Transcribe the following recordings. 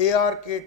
ARK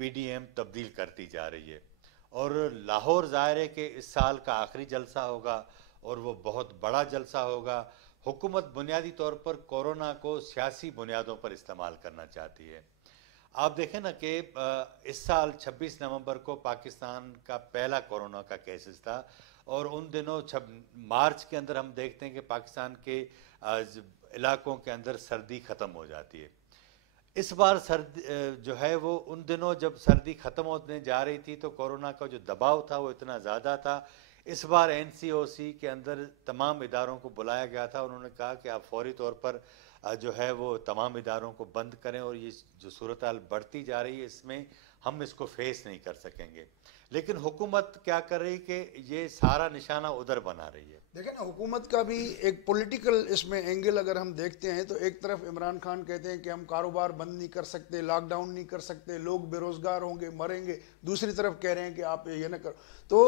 PDM تبدیل کرتی جا رہی ہے، اور لاہور ظاہر ہے کہ اس سال کا آخری جلسہ ہوگا اور وہ بہت بڑا جلسہ ہوگا۔ حکومت بنیادی طور پر کورونا کو سیاسی بنیادوں پر استعمال کرنا چاہتی ہے۔ آپ دیکھیں نا کہ اس سال 26 نومبر کو پاکستان کا پہلا کورونا کا کیسز تھا، اور ان دنوں مارچ کے اندر ہم دیکھتے ہیں کہ پاکستان کے علاقوں کے اندر سردی ختم ہو جاتی ہے۔ اس بار سردی جو ہے وہ ان دنوں جب سردی ختم ہونے جا رہی تھی تو کورونا کا جو دباؤ تھا وہ اتنا زیادہ تھا۔ اس بار NCOC کے اندر تمام اداروں کو بلایا گیا تھا، انہوں نے کہا کہ آپ فوری طور پر جو ہے وہ تمام اداروں کو بند کریں، اور یہ جو صورتحال بڑھتی جا رہی ہے اس میں ہم اس کو فیس نہیں کر سکیں گے۔ لیکن حکومت کیا کر رہی کہ یہ سارا نشانہ ادھر بنا رہی ہے۔ دیکھیں نا، حکومت کا بھی ایک پولیٹیکل اس میں اینگل اگر ہم دیکھتے ہیں تو ایک طرف عمران خان کہتے ہیں کہ ہم کاروبار بند نہیں کر سکتے، لاک ڈاؤن نہیں کر سکتے، لوگ بے روزگار ہوں گے، مریں گے، دوسری طرف کہہ رہے ہیں کہ آپ یہ نہ کرو، تو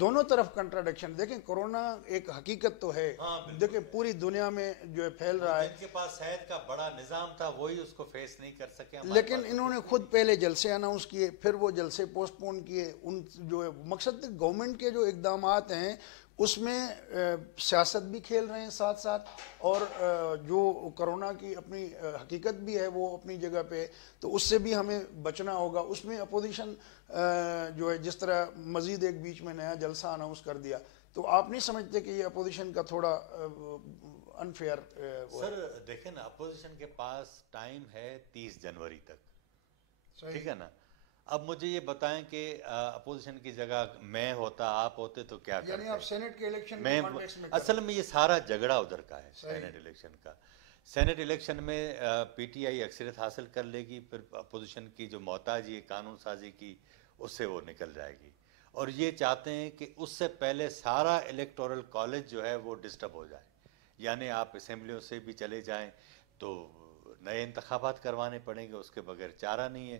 دونوں طرف کنٹراڈکشن۔ دیکھیں کورونا ایک حقیقت تو ہے، دیکھیں پوری دنیا میں جو ہے پھیل رہا ہے، جن کے پاس صحت کا بڑا نظام تھا وہی اس کو فیس نہیں کر سکے، لیکن انہوں نے خود پہلے جلسے اناؤنس کیے، پھر وہ جلسے پوسٹ پون کیے۔ ان جو مقصد گورنمنٹ کے جو اقدامات ہیں اس میں سیاست بھی کھیل رہے ہیں ساتھ ساتھ، اور جو کرونا کی اپنی حقیقت بھی ہے وہ اپنی جگہ پہ، تو اس سے بھی ہمیں بچنا ہوگا۔ اس میں اپوزیشن جو ہے جس طرح مزید ایک بیچ میں نیا جلسہ اناؤنس کر دیا، تو آپ نہیں سمجھتے کہ یہ اپوزیشن کا تھوڑا انفیئر؟ سر دیکھیں نا، اپوزیشن کے پاس ٹائم ہے 30 جنوری تک، ٹھیک ہے نا؟ اب مجھے یہ بتائیں کہ اپوزیشن کی جگہ میں ہوتا، آپ ہوتے تو کیا کرتے؟ یعنی آپ سینٹ کے الیکشن میں اصل میں یہ سارا جھگڑا ادھر کا ہے، سینٹ الیکشن کا۔ سینٹ الیکشن میں PTI اکثریت حاصل کر لے گی، پھر اپوزیشن کی جو محتاجی ہے قانون سازی کی اس سے وہ نکل جائے گی، اور یہ چاہتے ہیں کہ اس سے پہلے سارا الیکٹورل کالج جو ہے وہ ڈسٹرب ہو جائے، یعنی آپ اسمبلیوں سے بھی چلے جائیں تو نئے انتخابات کروانے پڑیں گے، اس کے بغیر چارہ نہیں ہے۔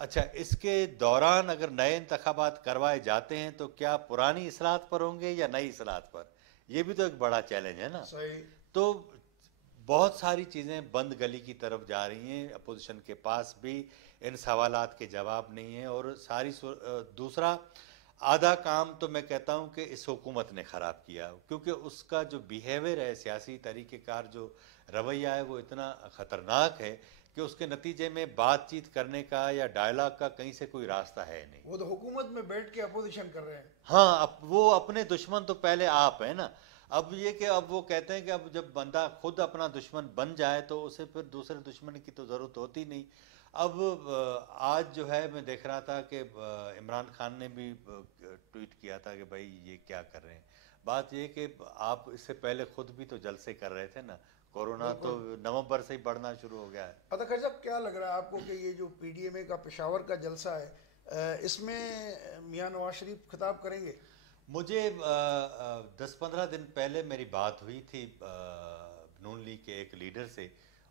اچھا، اس کے دوران اگر نئے انتخابات کروائے جاتے ہیں تو کیا پرانی اصلاحات پر ہوں گے یا نئی اصلاحات پر؟ یہ بھی تو ایک بڑا چیلنج ہے نا۔ تو بہت ساری چیزیں بند گلی کی طرف جا رہی ہیں، اپوزیشن کے پاس بھی ان سوالات کے جواب نہیں ہیں، اور دوسرا آدھا کام تو میں کہتا ہوں کہ اس حکومت نے خراب کیا، کیونکہ اس کا جو بیہیویئر ہے، سیاسی طریقہ کار جو رویہ ہے وہ اتنا خطرناک ہے کہ اس کے نتیجے میں بات چیت کرنے کا یا ڈائلاگ کا کہیں سے کوئی راستہ ہے نہیں۔ وہ تو حکومت میں بیٹھ کے اپوزیشن کر رہے ہیں۔ ہاں، وہ اپنے دشمن تو پہلے آپ ہیں نا۔ اب یہ کہ اب وہ کہتے ہیں کہ اب جب بندہ خود اپنا دشمن بن جائے تو اسے پھر دوسرے دشمن کی تو ضرورت ہوتی نہیں۔ اب آج جو ہے میں دیکھ رہا تھا کہ عمران خان نے بھی ٹویٹ کیا تھا کہ بھائی یہ کیا کر رہے ہیں۔ بات یہ کہ آپ اس سے پہلے خود بھی تو جلسے کر رہے تھے نا، کورونا تو نومبر سے ہی بڑھنا شروع ہو گیا ہے۔ عطا خیر صاحب، کیا لگ رہا ہے آپ کو کہ یہ جو PDMA کا پشاور کا جلسہ ہے، اس میں میاں نواز شریف خطاب کریں گے؟ مجھے 10-15 دن پہلے میری بات ہوئی تھی نون لیگ کے ایک لیڈر سے،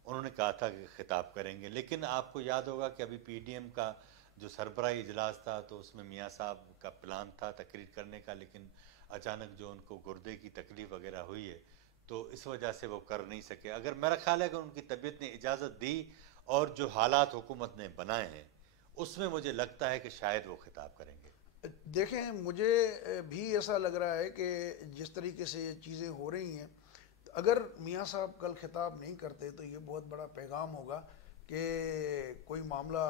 انہوں نے کہا تھا کہ خطاب کریں گے، لیکن آپ کو یاد ہوگا کہ ابھی PDM کا جو سربراہی اجلاس تھا تو اس میں میاں صاحب کا پلان تھا تقریر کرنے کا، لیکن اچانک جو ان کو گردے کی تکلیف وغیرہ ہوئی ہے تو اس وجہ سے وہ کر نہیں سکے۔ اگر میرا خیال ہے کہ ان کی طبیعت نے اجازت دی اور جو حالات حکومت نے بنائے ہیں اس میں مجھے لگتا ہے کہ شاید وہ خطاب کریں گے۔ دیکھیں، مجھے بھی ایسا لگ رہا ہے کہ جس طریقے سے یہ چیزیں ہو رہی ہیں، اگر میاں صاحب کل خطاب نہیں کرتے تو یہ بہت بڑا پیغام ہوگا کہ کوئی معاملہ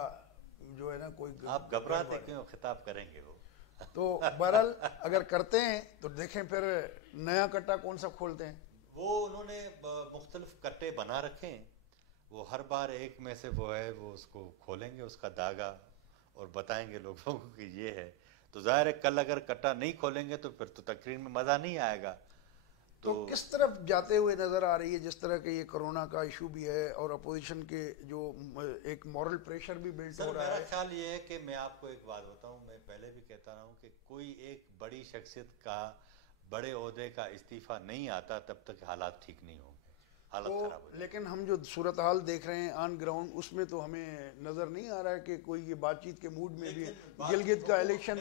جو ہے نا کوئی۔ آپ گھبراتے کیوں؟ خطاب کریں گے وہ تو بہرحال اگر کرتے ہیں تو دیکھیں پھر نیا کٹا کون سا کھولتے ہیں۔ وہ انہوں نے مختلف کٹے بنا رکھے ہیں، وہ ہر بار ایک میں سے وہ ہے وہ اس کو کھولیں گے، اس کا داغا، اور بتائیں گے لوگوں کو کہ یہ ہے۔ تو ظاہر ہے کل اگر کٹا نہیں کھولیں گے تو پھر تو تقریر میں مزہ نہیں آئے گا۔ تو کس طرف جاتے ہوئے نظر آ رہی ہے؟ جس طرح کہ یہ کرونا کا ایشو بھی ہے اور اپوزیشن کے جو ایک مورل پریشر بھی بلڈ ہو رہا ہے۔ میرا خیال یہ ہے کہ میں آپ کو ایک بات بتاؤں، میں پہلے بھی کہتا رہا ہوں کہ کوئی ایک بڑی شخصیت کا بڑے عہدے کا استعفیٰ نہیں آتا تب تک حالات ٹھیک نہیں ہوں گے، حالت خراب ہو جائے۔ لیکن ہم جو صورتحال دیکھ رہے ہیں آن گراؤنڈ، اس میں تو ہمیں نظر نہیں آ رہا ہے کہ کوئی یہ بات چیت کے موڈ میں بھی۔ گلگت کا الیکشن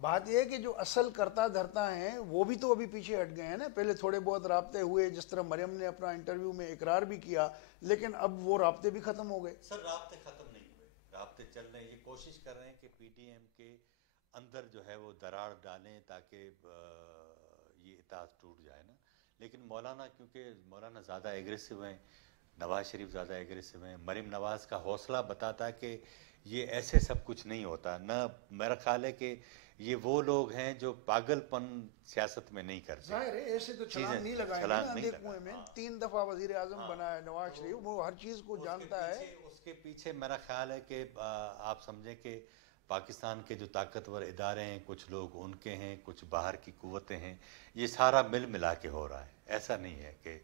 بات یہ ہے کہ جو اصل کرتا دھرتا ہیں وہ بھی تو ابھی پیچھے ہٹ گئے ہیں نا. پہلے تھوڑے بہت رابطے ہوئے, جس طرح مریم نے اپنا انٹرویو میں اقرار بھی کیا, لیکن اب وہ رابطے بھی ختم ہو گئے. سر رابطے ختم نہیں ہوئے, رابطے چل رہے ہیں. یہ کوشش کر رہے ہیں کہ پی ڈی ایم کے اندر جو ہے وہ درار ڈالیں تاکہ یہ اتحاد ٹوٹ جائے نا. لیکن مولانا کیونکہ مولانا زیادہ ایگریسو ہیں, نواز شریف زیادہ ایگریسو ہیں, مریم نواز کا حوصلہ بتاتا ہے کہ یہ ایسے سب کچھ نہیں ہوتا. نہ میرا خیال ہے کہ یہ وہ لوگ ہیں جو پاگل پن سیاست میں نہیں کرتے. ظاہر ہے ایسے تو چھلانگ نہیں لگائیں گے اندھے کنویں میں. 3 دفعہ وزیر اعظم بنا ہے نواز شریف, وہ ہر چیز کو جانتا ہے. اس کے پیچھے میرا خیال ہے کہ آپ سمجھیں کہ پاکستان کے جو طاقتور ادارے ہیں, کچھ لوگ ان کے ہیں, کچھ باہر کی قوتیں ہیں, یہ سارا مل ملا کے ہو رہا ہے. ایسا نہیں ہے کہ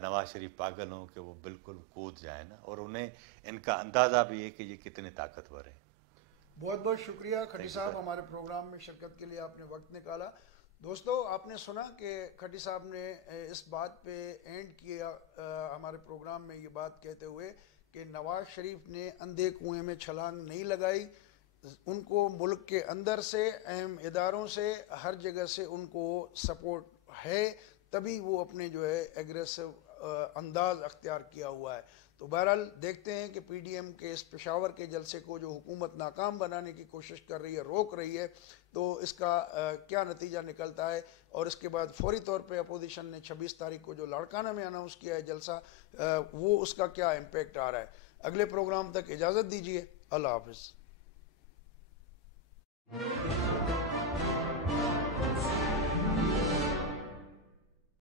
نواز شریف پاگل ہوں کہ وہ بالکل کود جائیں نا, اور انہیں ان کا اندازہ بھی ہے کہ یہ کتنے طاقتور ہیں. بہت بہت شکریہ کھٹی صاحب, ہمارے پروگرام میں شرکت کے لیے آپ نے وقت نکالا. دوستو آپ نے سنا کہ کھٹی صاحب نے اس بات پہ اینڈ کیا ہمارے پروگرام میں یہ بات کہتے ہوئے کہ نواز شریف نے اندھے کنویں میں چھلانگ نہیں لگائی. ان کو ملک کے اندر سے, اہم اداروں سے, ہر جگہ سے ان کو سپورٹ ہے, تبھی وہ اپنے جو ہے ایگریسو انداز اختیار کیا ہوا ہے. تو بہرحال دیکھتے ہیں کہ پی ڈی ایم کے اس پشاور کے جلسے کو جو حکومت ناکام بنانے کی کوشش کر رہی ہے, روک رہی ہے, تو اس کا کیا نتیجہ نکلتا ہے. اور اس کے بعد فوری طور پہ اپوزیشن نے 26 تاریخ کو جو لاڑکانہ میں اناؤنس کیا ہے جلسہ, وہ اس کا کیا امپیکٹ آ رہا ہے. اگلے پروگرام تک اجازت دیجیے. اللہ حافظ.